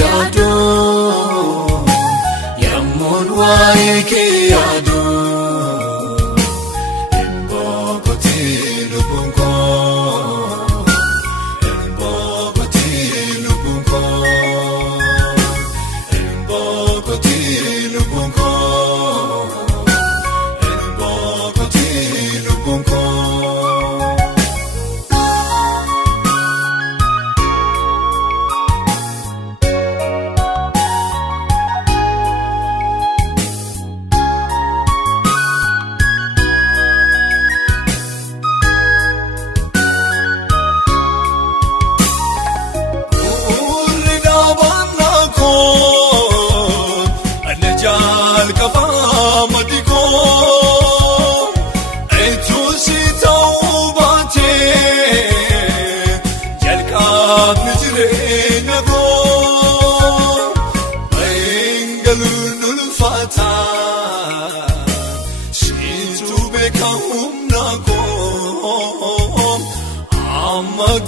yaadu yammun waa'ee kee yaadu Mbokoti lubbuun koo Mbokoti lubbuun koo Mbokoti lubbuun koo Mbokoti lubbuun koo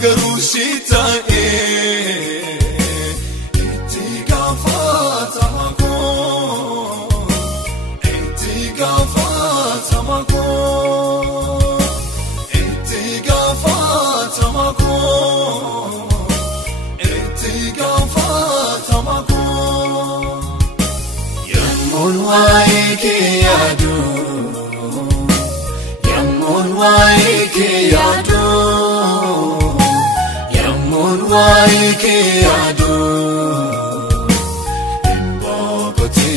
Garusita etiga fatamako etiga fatamako etiga fatamako etiga fatamako yammun waa'ee kee yaadu yammun waa'ee kee yaadu waa'ee kee yaadu Mbokoti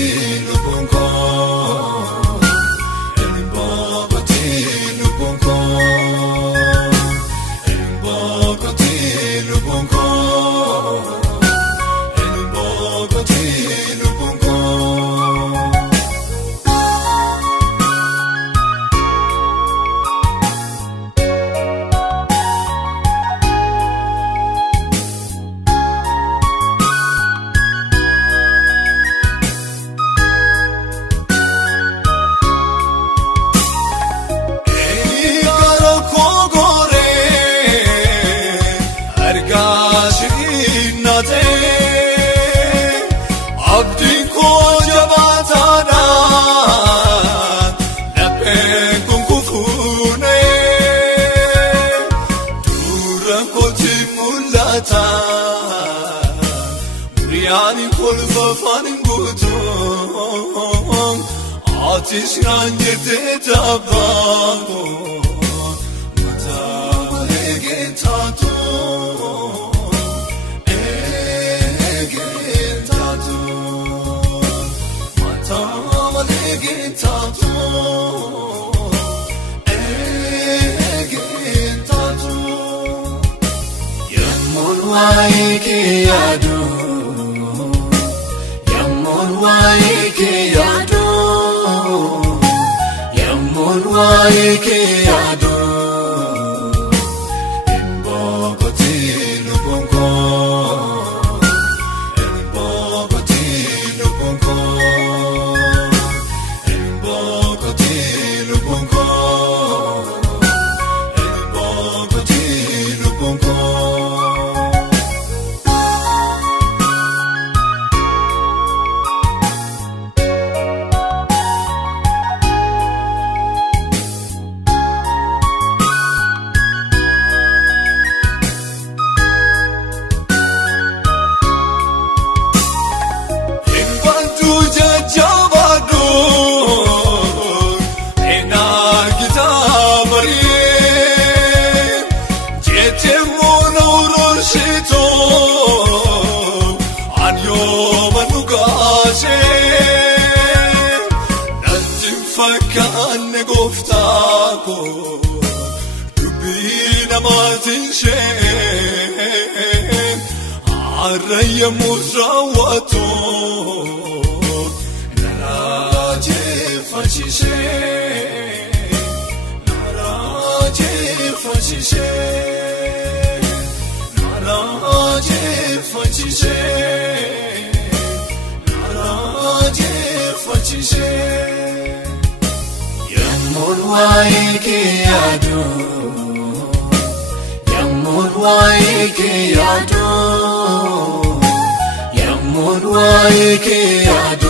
lubbuun koo Mbokoti lubbuun koo Mbokoti lubbuun koo Mbokoti lubbuun koo Abdi ko jabatana napen kunkufune dura koti mulata muriani kolfa faningutu atish ranjete tabango mata legetato Yammun waa'ee kee yaadu yammun waa'ee kee yaadu yammun waa'ee kee yaadu Mbokoti lubbuun koo Mbokoti lubbuun koo Mbokoti lubbuun koo Mbokoti lubbuun koo Fakkaanne gooftaako dubbii namaatiin sheen harrayya murraawwato Yammun waa'ee kee yaadu yammun waa'ee kee yaadu Yoon waa'ee kee yaadu